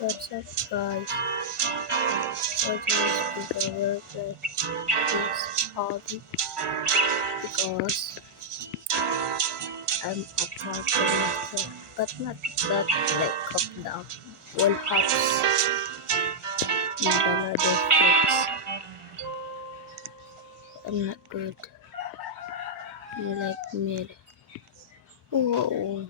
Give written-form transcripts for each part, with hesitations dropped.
What's up, guys? What is the workplace is hobby because I'm a part of it, but not that like of the whole house in the ladder fix. I'm not good. You like me? Whoa!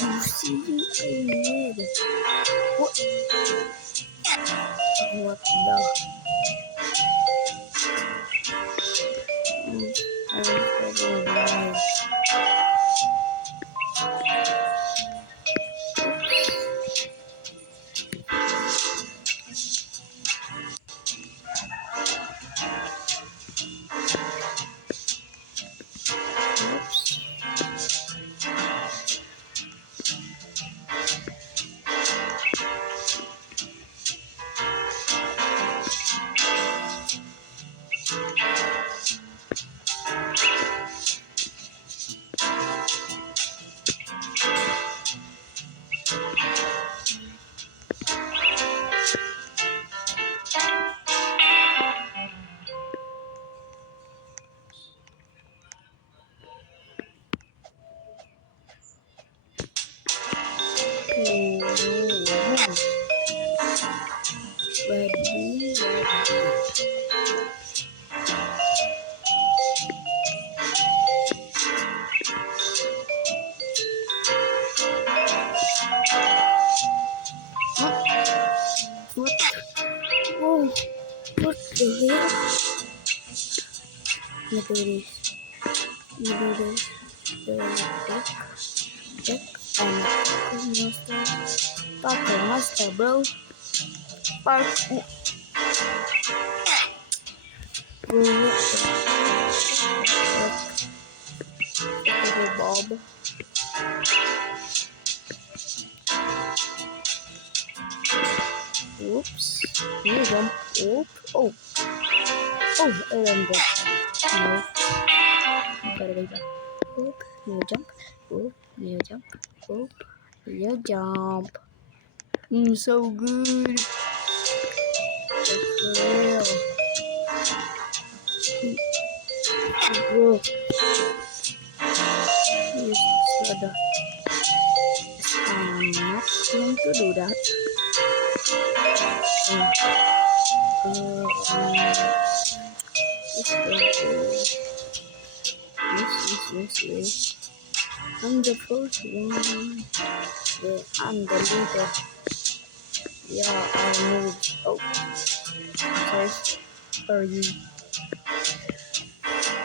You see, I made it. What? What the? I'm getting blind. Oops. Ooh. Ready, ready. What? Whoa! What the hell? You do this. You do this. Check. And Parker Master, bro. Park. Bro, what the Bob? Oops. You jump. Oop. Oh. Oh, I remember. No. Gotta go back. Oop. You jump. Oop. You jump. Oop. You jump. So good. For real. Bro. Use ladder. I'm not going to do that. Yes. I'm the first one. Yeah, I'm the leader. Yeah, I moved. Oh, sorry.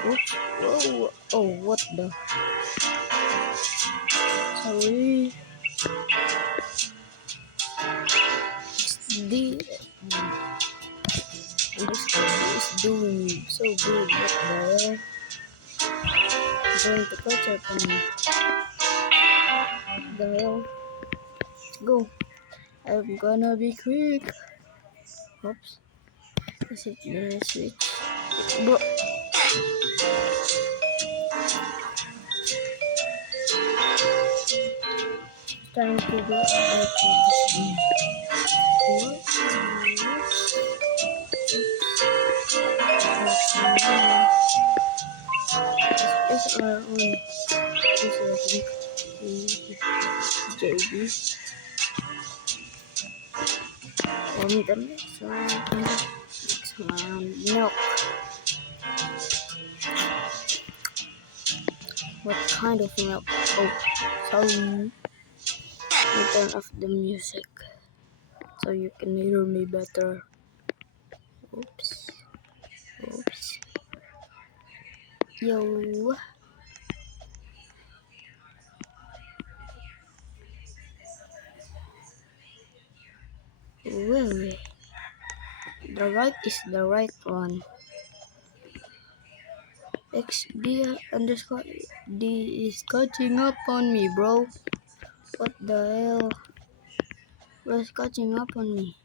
Oops. Whoa. Oh, what the? Sorry. This guy is doing so good. What the hell? Going to catch up on me. The hell? Let's go. I'm gonna be quick. Oops. Is it gonna switch? Bro. Trying to do it. It's our own. This is JB. And the next one, milk. What kind of milk? Oh, sorry. I turn off the music so you can hear me better. Oops. Yo. Really? The right is the right one. XD underscore D is catching up on me, bro. What the hell? Was catching up on me.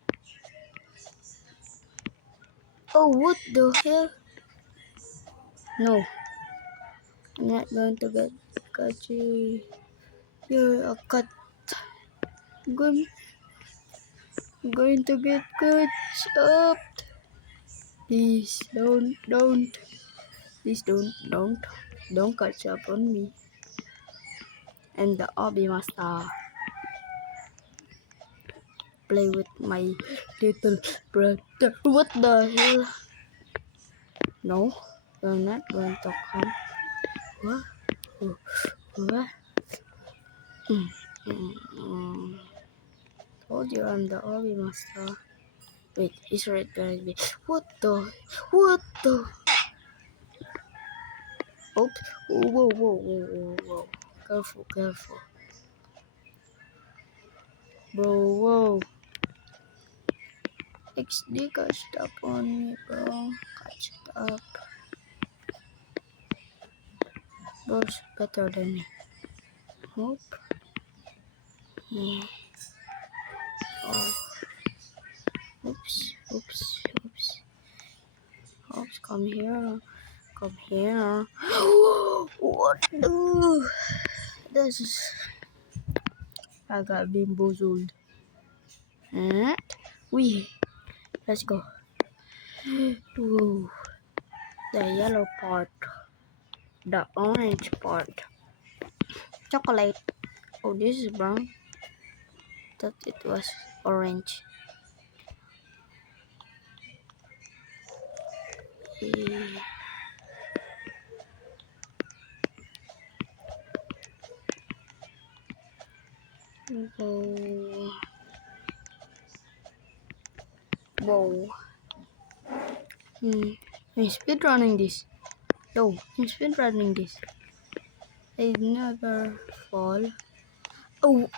Oh, what the hell? No. I'm not going to get catchy. You're a cut. I'm going to get catch up. Please don't. Please don't catch up on me. And the Obi Master play with my little brother. What the hell? No, you're not going to come. What? What? Told you I'm the Obi Master. Wait, he's right behind me. What the? What the? Oops. Whoa. Careful. Bro, whoa. XD catched up on me, bro. Catched up. Bro's better than me. Hope. Yeah. Oh. Oops. Come here. What the? This is. I got bamboozled. Eh? Let's go. Whoa. The yellow part. The orange part. Chocolate. Oh, this is brown. Thought it was orange. Yeah. Whoa. I'm speedrunning this. I'm speedrunning this. I never fall. Oh,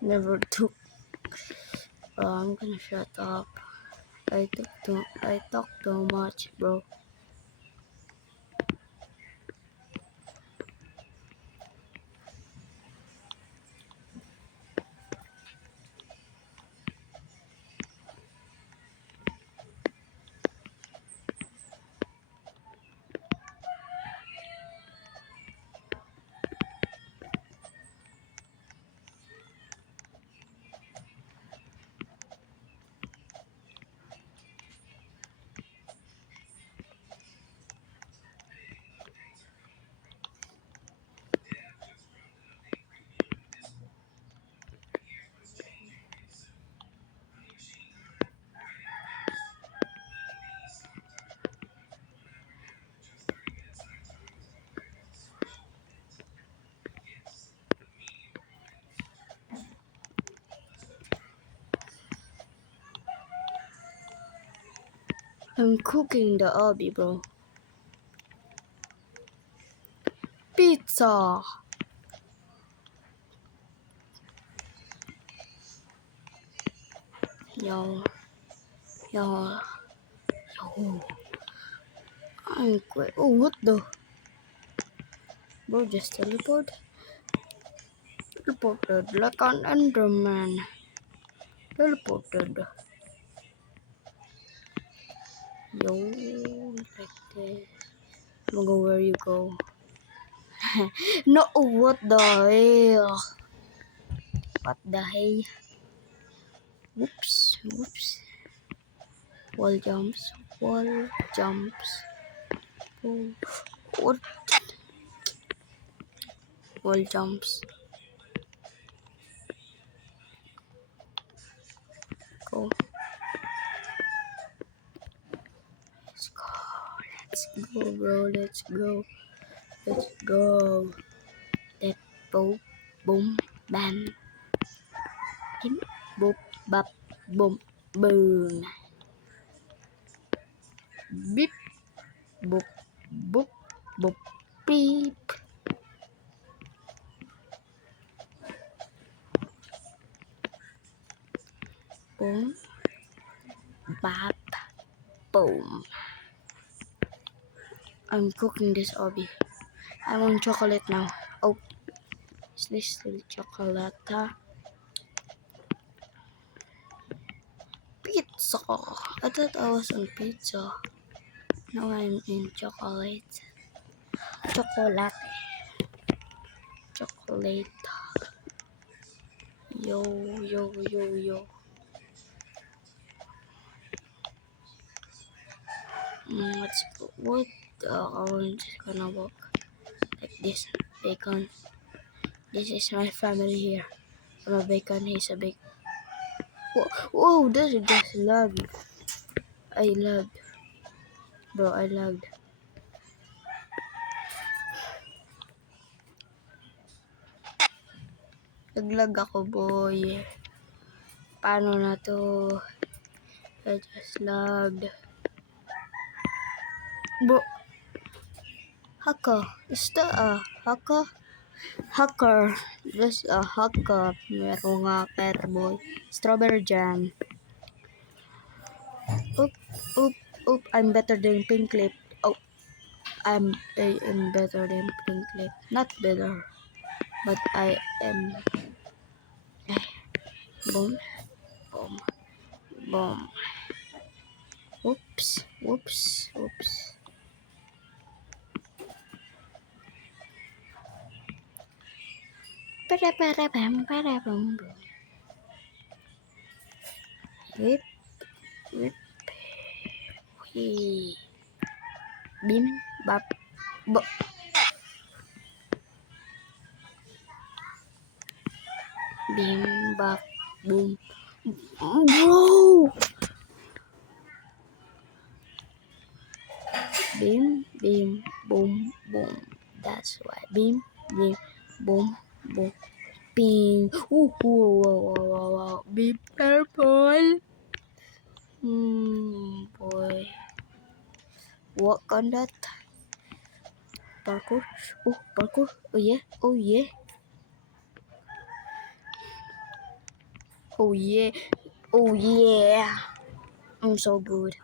never took. I'm gonna shut up. I talk too much, bro. I'm cooking the obby, bro. Pizza. Yo. I'm quick. Oh, what the? Bro, just teleported like an Enderman. Teleported. Yo, like this. I'm gonna go where you go. No, what the hell? What the hell? Whoops. Wall jumps. Oh, what? Wall jumps. Go. Let's go, bro. Let's go. That boom, bam, bim, boop, bap, boom, boom. Beep, boop, boop, boop, beep. Boom, bap, boom. I'm cooking this obby. I want chocolate now. Oh, is this still chocolate? Pizza. I thought I was on pizza. Now I'm in chocolate. Chocolate. chocolate. Yo, yo, yo, yo. Let's go. What? I'm just gonna walk like this. Bacon. This is my family here. I'm a bacon. He's a bacon. Whoa, whoa, this is just lagged. I lagged. Bro, I lagged. Naglag ako, boy. Paano na to? I just lagged. Bro, hacker. Is that a hacker? Hacker. That's a hacker. Merong hacker, boy. Strawberry jam. Oop, oop, oop. I'm better than Pink Lip. Oh, I am better than Pink Lip. Not better, but I am. Boom, boom, boom. Whoops, whoops, whoops. Para-para-bam, para-bam, boom. Whip, whip, whee. Bim, bap, bo. Bim, bap, boom. Bro! Bim, bim, boom, boom. That's why. Bim, bim, boom, boom. Bim. Ooh, ooh, wow, wow, wow, wow. Be purple. Boy. Walk on that. Parkour. Oh, parkour. Oh, yeah. Oh, yeah. Oh, yeah. Oh, yeah. I'm so good.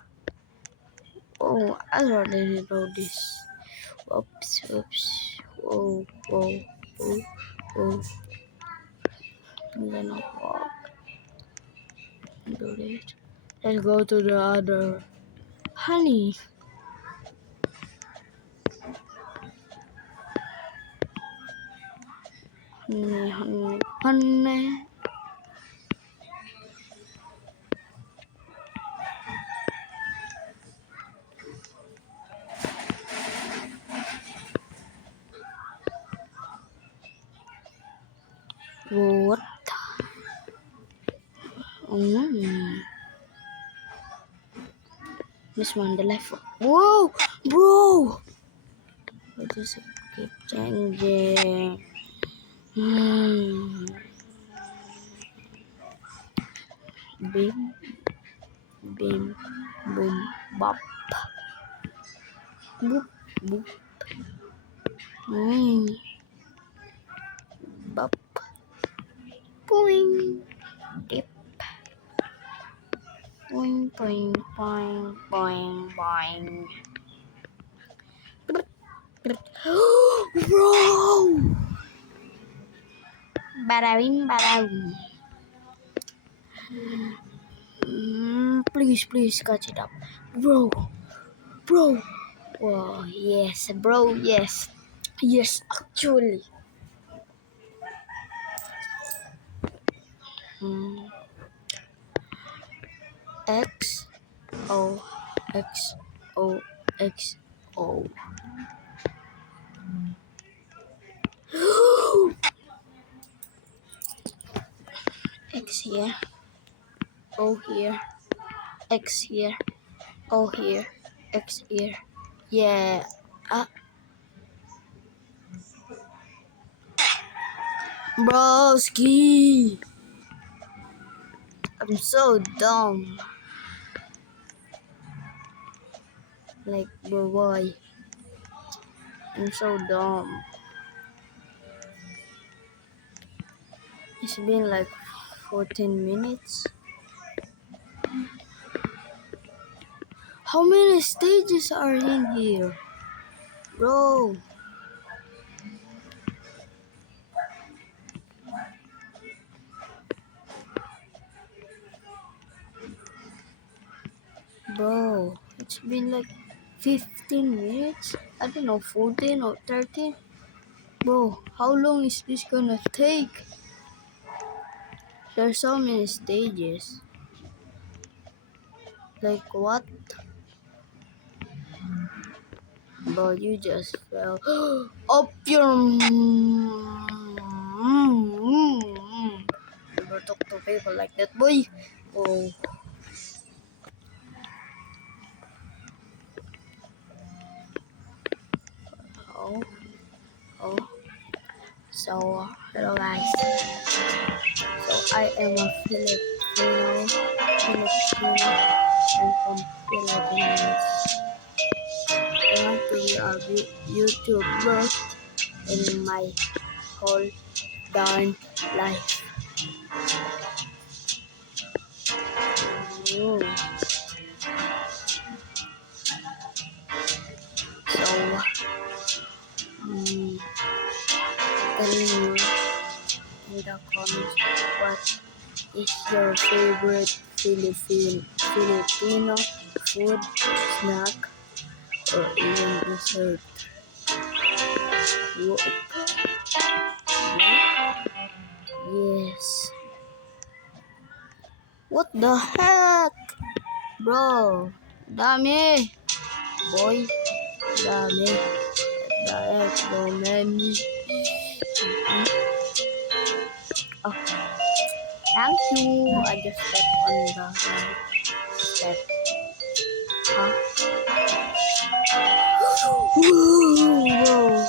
Oh, I already know this. Oops, oops. Whoa, whoa, whoa, whoa. I'm gonna walk. Do this. Let's go to the other. Honey. Honey, honey, honey. What? Miss one, the left. Whoa, bro. I just keep changing. Bim, bim, boom, bop. Boop, boop. Bop. Boing. Dip. Boing, boing, boing, boing, boing. Bro! Badabing, badabing. Please, please catch it up. Bro! Bro! Oh, yes, bro, yes. Yes, actually. X, O, X, O, X, O. X here, O here, X here, O here, X here. Yeah. Broski. I'm so dumb. Like, bro, boy. I'm so dumb. It's been like 14 minutes. How many stages are in here? Bro. Bro, it's been like 15 minutes. I don't know, 14 or 13. Bro, how long is this gonna take? There's so many stages. Like what? Bro, you just fell up your. Never talk to people like that, boy. Oh. Oh. Oh. So, hello guys. So, I am a Filipino. I'm from Philippines. I want to be a YouTuber in my whole darn life. Oh. So, tell me in the comments what is your favorite Filipino food, snack, or even dessert? Whoa. Yes. What the heck? Bro, dami. Boy, dami. The heck, so many. Oh, thank you. I just stepped on the step. Huh? Whoa.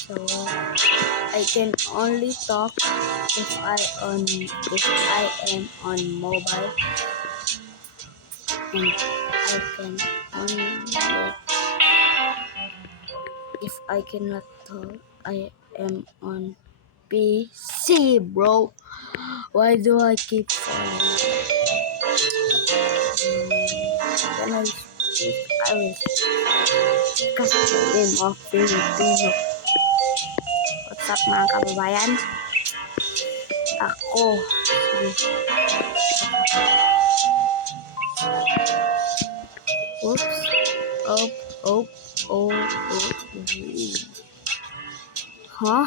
So I can only talk if I am on mobile, and I can only if I cannot talk I am on PC, bro. Why do I keep falling? Then I speak Irish because the name of Filipino. What's up mga kababayan? Ako. Oops. Oh. Huh?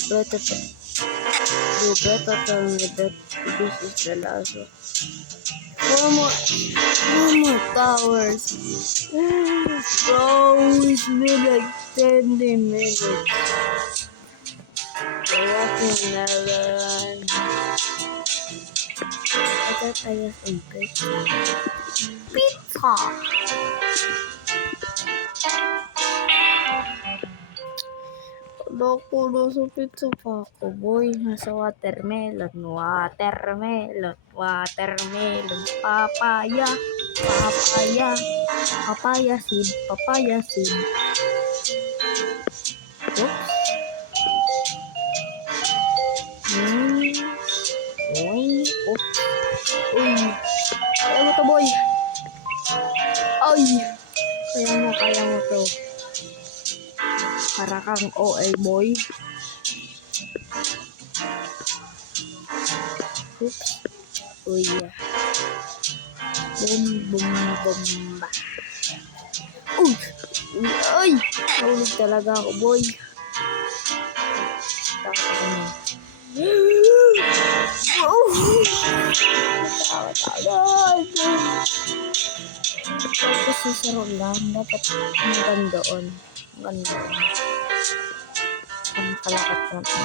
You better tell me that this is the last one. Four more towers. Bro, it's been like 10 minutes. The watermelon. I thought I was in pizza. Naku, sa pizza pa ako, boy. Nasa watermelon. Papaya seed. Oops. Uy. Kaya mo to, boy. Ay. Kaya mo to. Para kang OA, boy. Oops. Uy. Boom. Uy. Ay. Nahulog talaga ako, boy. Tapos sisaro lang. Dapat hanggang doon. Ang kalakat na ako.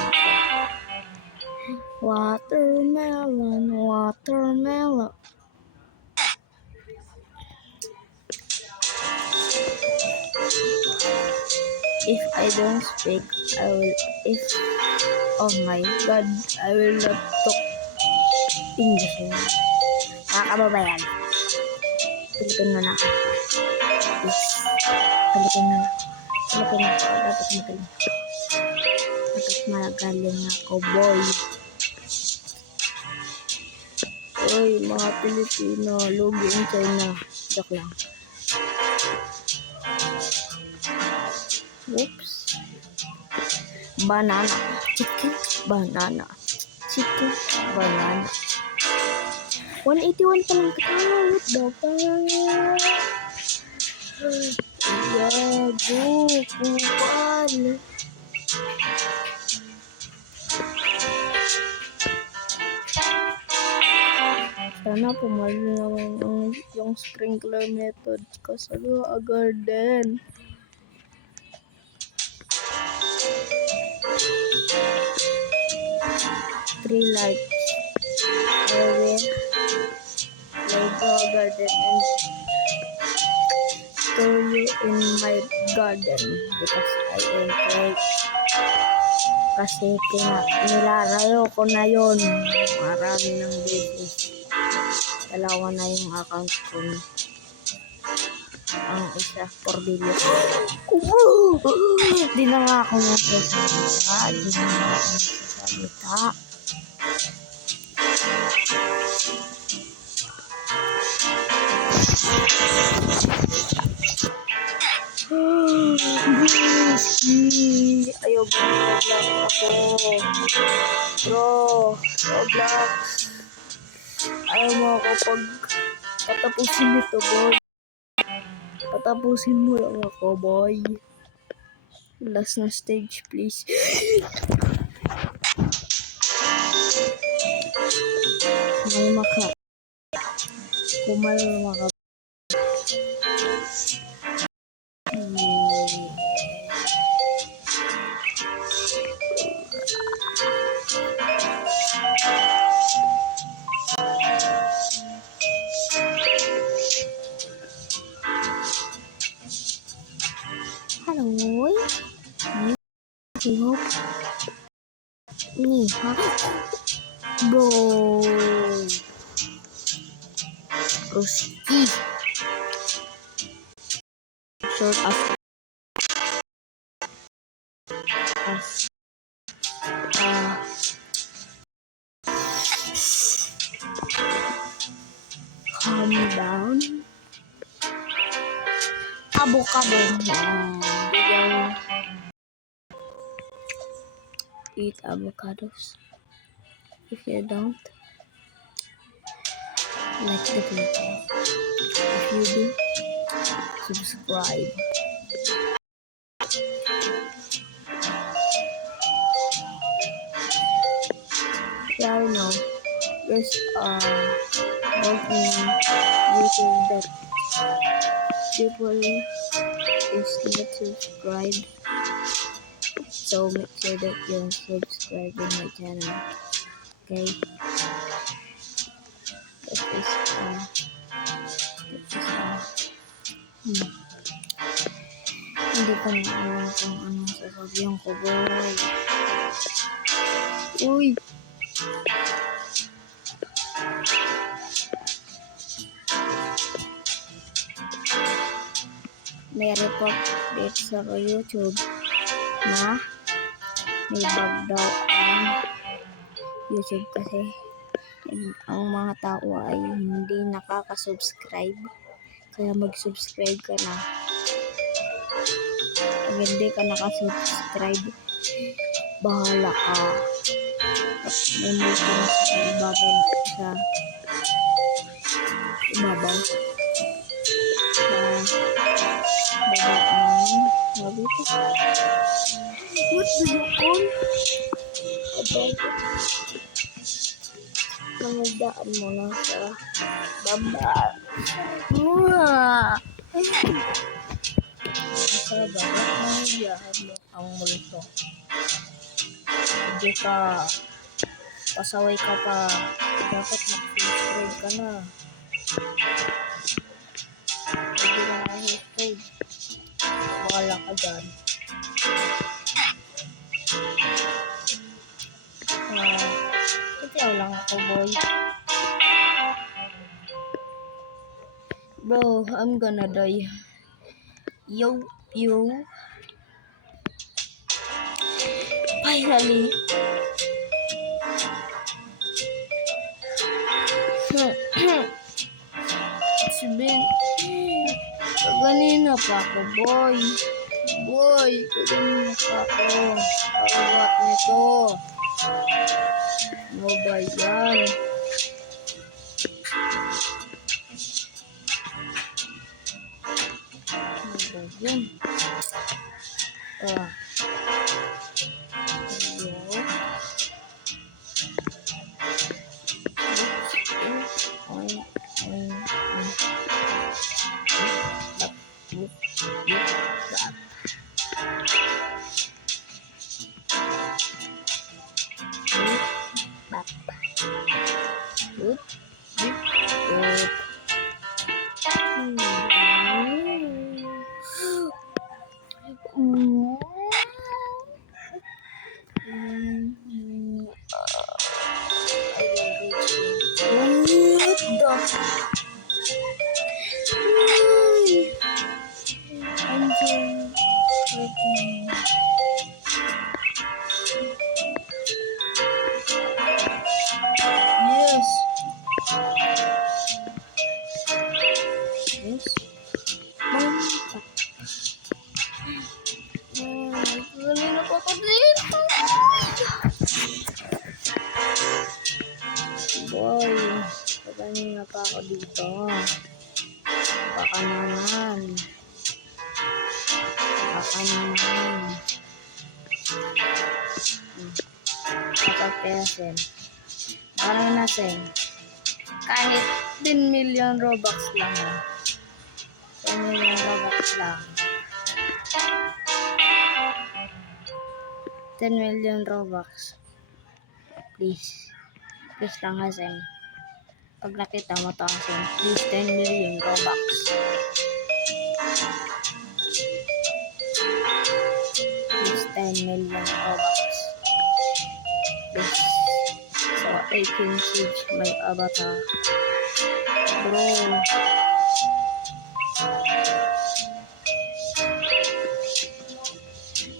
Watermelon. If I don't speak, oh my God, I will not talk English. Mga kababayan, Pilipino na ako. Pilipino na ako. Dapat magaling ako, boy. Uy, mga Pilipino, lugi in China. Joke lang. Whoops. Banana. Chicken. Banana. Chicken. Banana. 181 pa lang kita. What the fuck? Yago. Kupal. Sana pumalo naman yung sprinkler method ko sa garden. Three likes. I will Lego garden and store you in my garden because I enjoy. Kasi nilarayo ko na yon. Marami ng beses. Dalawa na yung account ko. Ang isa, 4 billion. Di na nga ako nagsasalita. Di na nga ako nagsasalita. Ayaw ba Roblox ako? Bro, Roblox. Ayaw mo ako pag patapusin nito, boy. Patapusin mo lang ako, boy. Last na stage, please. Kumalma ka. Kumalma ka. Hello. I hope. Ni ha. Bro. Broski. Short as calm down. Kabo. Eat avocados. If you don't like the video, if you do, subscribe. Yeah, I know. There's one in YouTube that people is not subscribed. So make sure that you subscribe to my channel. Okay? Hindi ko na alam kung anong sasabihin ko, boy. Uy! May report dito sa YouTube na may bug daw ang YouTube kasi ang mga tao ay hindi nakaka-subscribe. Kaya mag-subscribe ka na. Pag hindi ka nakasubscribe, bahala ka. At may meeting sa ibabaw sa ibabaw. What do you call? Pangagdaan mo lang sa baba. Sa baba, pangagdaan mo ang multo. Hindi ka pasaway ka pa. Dapat mag-subscribe ka na. Hindi ka na-subscribe. Wala ka dyan. Katiyaw lang ako, boy. Bro, I'm gonna die. Yo. Finally. Sabihin, kaganina pa ako, boy. Boy, kaganina pa ako. Kawat nito. Ano ba yan? Ano ba yan? Ah. Boy, kanina pa ako dito. Baka naman. Okay, Sen. Ano na, Sen? Kahit 10 million Robux lang. 10 million Robux lang. 10 million Robux. Please. Please lang, Sen. Pag nakita mo to, Sen. Please, 10 million Robux. Please, 10 million Robux. Please. So, I can change my avatar. Bro.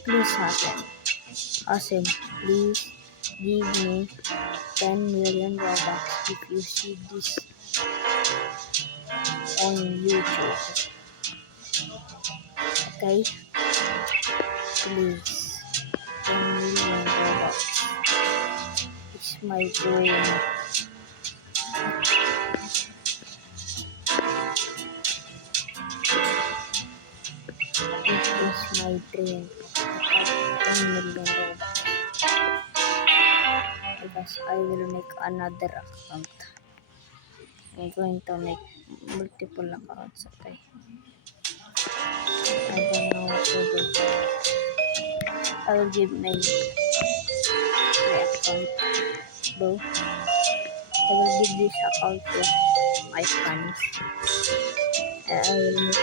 Please, Hasen, please give me 10 million Robux if you see this on YouTube. Okay? Please. 10 million Robux. It's my dream. It is my dream to have 10 million Robux. Because I will make another account. I'm going to make multiple accounts, okay? I don't know what to do. I will give my account, bro. I will give this account to my friends. I will make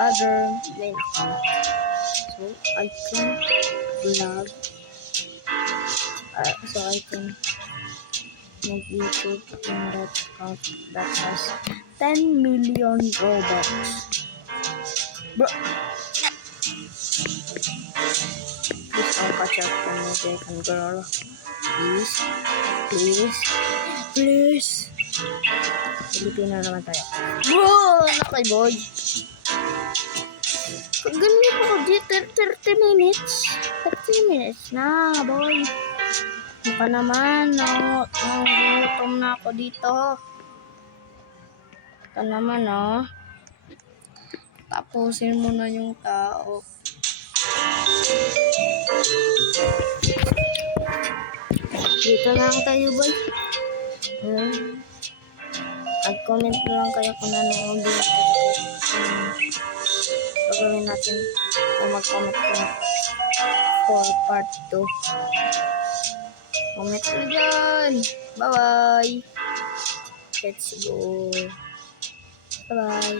other main account. So I can vlog. So I can make YouTube in that account that has 10 million Robux. Bro. Please don't catch up to me, Jake and girl. Please. Please. Please. Pilipino naman tayo. Bro! Nakay boy. Ganyan ako di 30 minutes. 30 minutes na, boy. Ano ka naman? Nangutom na ako dito. Ito naman, oh. Tapusin mo na yung tao. Dito lang tayo, boy. Mag-comment na lang kayo kung nanonood din ako. Gagawin natin kung mag-comment ko for part 2. Comment ko dyan. Bye-bye. Let's go. Bye-bye.